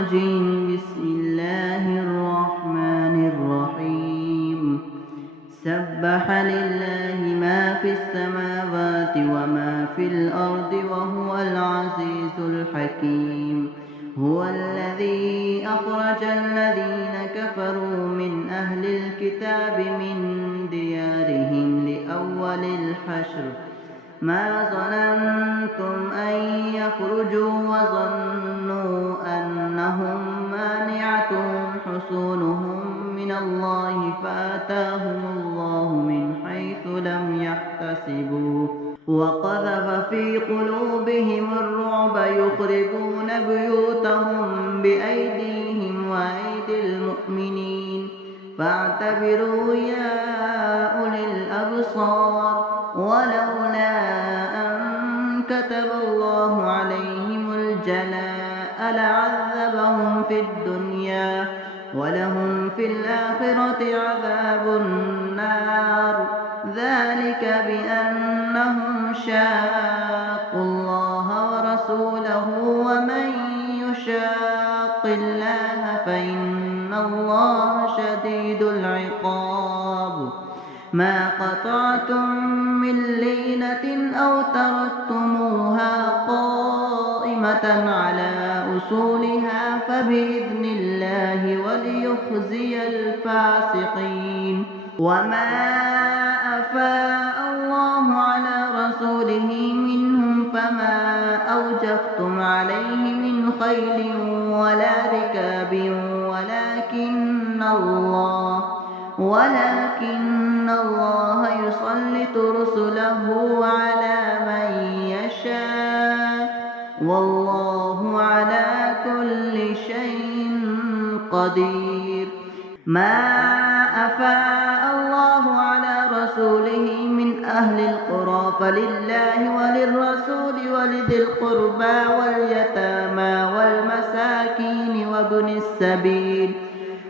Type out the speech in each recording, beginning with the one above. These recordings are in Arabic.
الرجيم. بسم الله الرحمن الرحيم. سبح لله ما في السماوات وما في الأرض وهو العزيز الحكيم. هو الذي أخرج الذين كفروا من أهل الكتاب من ديارهم لأول الحشر ما ظننتم أن يخرجوا وظنوا أنهم مانعتهم حصونهم من الله فآتاهم الله من حيث لم يحتسبوا وقذف في قلوبهم الرعب يخربون بيوتهم بأيديهم وأيدي المؤمنين فاعتبروا يا أولي الأبصار. ولولا أن كتب الله عليهم الجلاء لعذبهم في الدنيا ولهم في الآخرة عذاب النار. ذلك بأنهم شاقوا الله ورسوله ومن يشاق الله فإن الله شديد العقاب. ما قطعتم من لينة أو تركتموها قائمة على أصولها فبإذن الله وليخزي الفاسقين. وما أفاء الله على رسوله منهم فما أوجفتم عليه من خيل ولا ركاب ولكن الله يسلط رسله على من يشاء والله على كل شيء قدير. ما أفاء الله على رسوله من أهل القرى فلله وللرسول ولذي القربى واليتامى والمساكين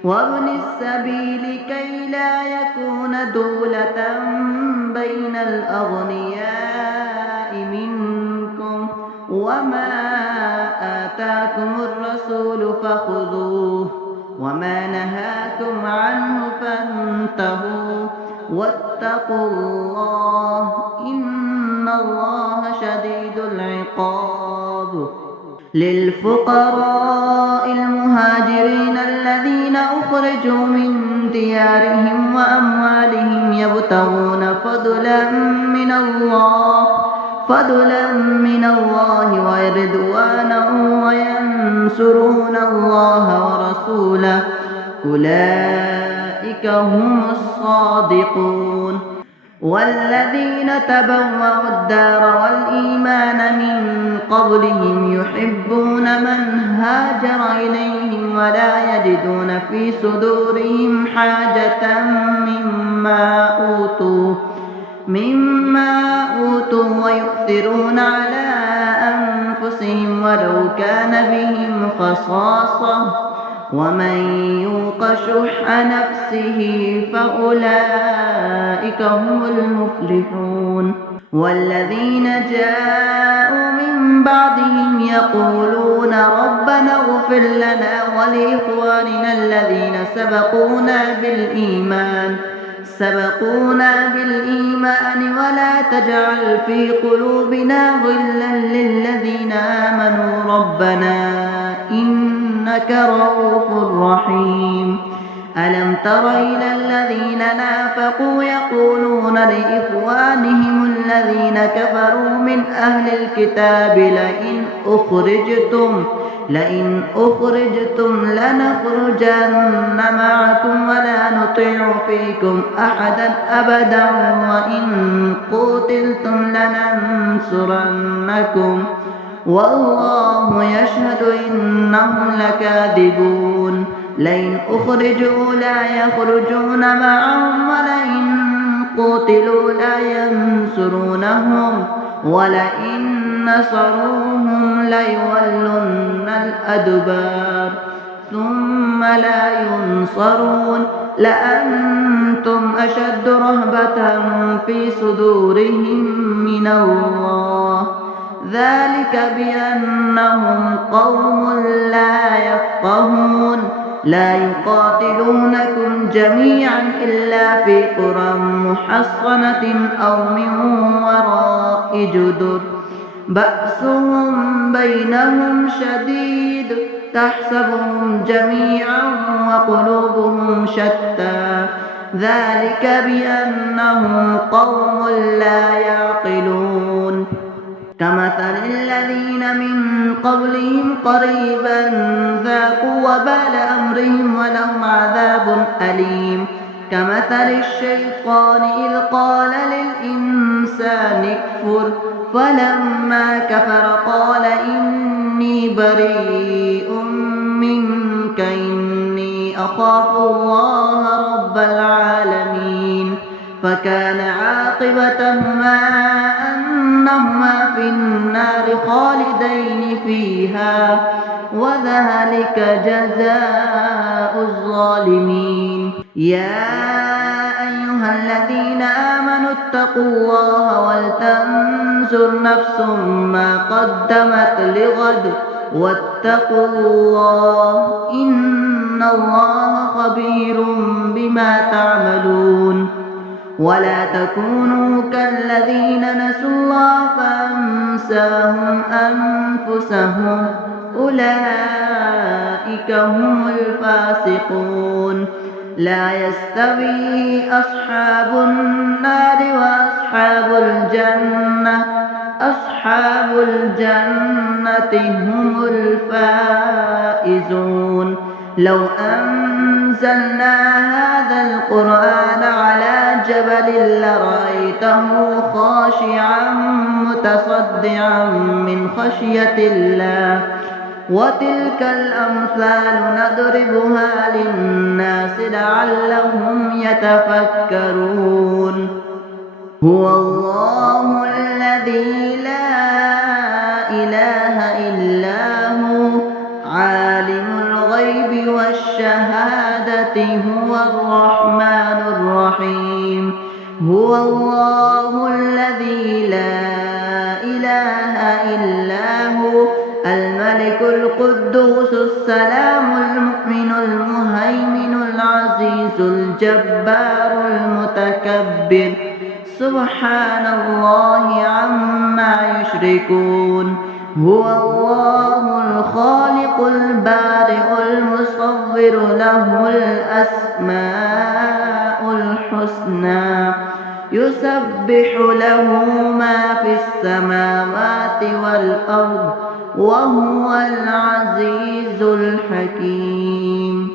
وابن السبيل كي لا يكون دولة بين الأغنياء منكم. وما آتاكم الرسول فخذوه وما نهاكم عنه فانتهوا واتقوا الله إن الله شديد العقاب. للفقراء المهاجرين الذين أخرجوا من ديارهم وأموالهم يبتغون فضلا من الله ورضوانه وينصرون الله ورسوله أولئك هم الصادقون. والذين تبوأوا الدار والإيمان من قبلهم يحبون من هاجر إليهم ولا يجدون في صدورهم حاجة مما أوتوا ويؤثرون على أنفسهم ولو كان بهم خصاصة ومن يوق شح نفسه فأولئك هم المفلحون. والذين جاءوا من بعدهم يقولون ربنا اغفر لنا ولإخواننا الذين سبقونا بالإيمان ولا تجعل في قلوبنا غلا للذين آمنوا ربنا إنك رؤوف رحيم. ألم تر إلى الذين نافقوا يقولون لإخوانهم الذين كفروا من أهل الكتاب لئن أخرجتم لنخرجن معكم ولا نطيع فيكم أحدا أبدا وإن قتلتم لننصرنكم والله يشهد إنهم لكاذبون. لئن أخرجوا لا يخرجون معهم ولئن قتلوا لا ينصرونهم ولئن نصروهم ليولن الأدبار ثم لا ينصرون لأنتم أشد رهبة في صدورهم من الله ذلك بأنهم قوم لا يفقهون لا يقاتلونكم جميعا إلا في قرى محصنة أو من وراء جدر بأسهم بينهم شديد تحسبهم جميعا وقلوبهم شتى ذلك بأنهم قوم لا يعقلون كمثل الذين من قبلهم قريبا ذاقوا وبال أمرهم ولهم عذاب أليم كمثل الشيطان إذ قال للإنسان اكفر فلما كفر قال إني بريء منك إني أخاف الله رب العالمين فكان عاقبتهما أنهما في النار خالدين فيها وذلك جزاء الظالمين يا أيها الذين آمنوا اتقوا الله ولتنظر نفس ما قدمت لغد واتقوا الله إن الله خبير بما تعملون ولا تكونوا كالذين نسوا الله فأنساهم أنفسهم أولئك هم الفاسقون لا يستوي أصحاب النار أصحاب الجنة هم الفائزون لو أنزلنا هذا القرآن على جبل لرأيته خاشعا متصدعا من خشية الله وتلك الأمثال نضربها للناس لعلهم يتفكرون هو الله الذي لا إله إلا هو عالم الغيب والشهادة هو الرحمن الرحيم هو الله الذي لا إله إلا هو الملك القدوس السلام المؤمن المهيمن العزيز الجبار المتكبر سبحان الله عما يشركون هو الله الخالق البارئ المصور له الأسماء الحسنى يسبح له ما في السماوات والأرض وهو العزيز الحكيم